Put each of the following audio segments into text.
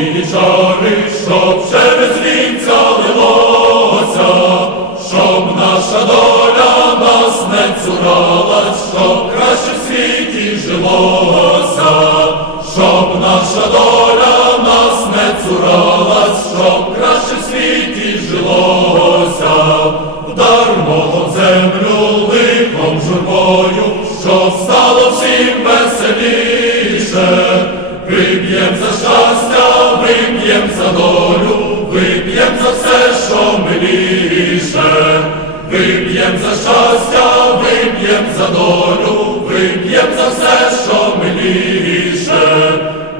вогні і жари, щоб через вінця лилося, щоб наша доля нас не цуралась, щоб краще в світі жилося, щоб наша доля нас не цуралась, щоб краще в світі жилося, вдармо землю лихом журбою, щоб стало всім веселіше. Вип'єм за щастя, вип'єм за долю, вип'єм за все, що миліше.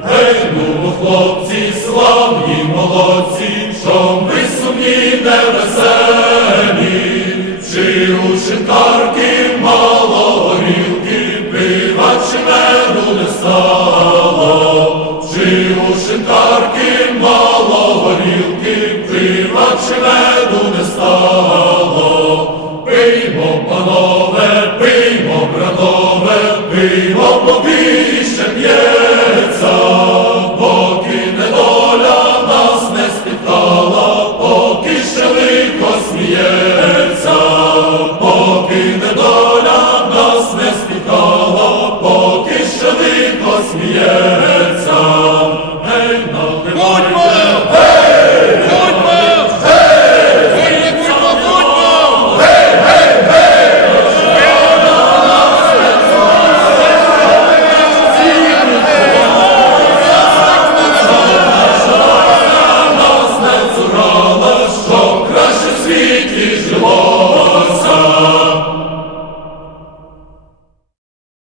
Гей, ну, хлопці, славні молодці, що ви сумні не веселі, чи у шинкарки мало горілки, пива чи меду не стало, чи у шинкарки мало горілки, пива чи меду не стало панове, пиймо, братове, пиймо, поки ще п'ється, поки недоля нас не спіткала, поки ще лихо сміється, поки недоля.